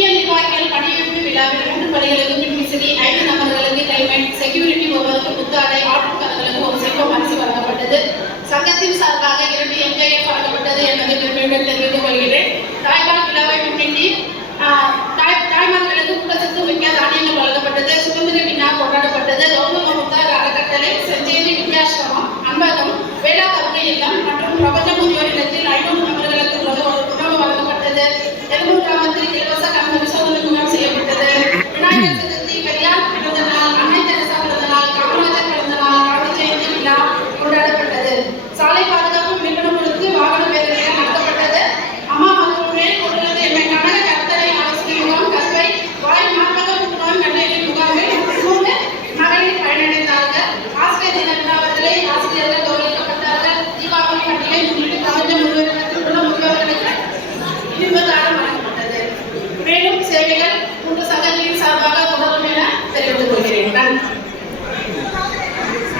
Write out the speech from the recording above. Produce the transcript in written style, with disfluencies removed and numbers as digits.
புதிய நிர்வாகிகள் பணியமைப்பு விழாவில் 3 பணிகளுக்கு மின்விசிறி, 5 நபர்களுக்கு ஹெல்மெட், செக்யூரிட்டி ஒருவருக்கு புத்தாடை, ஆட்டோக்காரர்களுக்கு ஒரு சிற்பம் பரிசு வழங்கப்பட்டது. சங்கத்தின் சார்பாக 2 MKF வழங்கப்பட்டது என்பதை பெருமையுடன்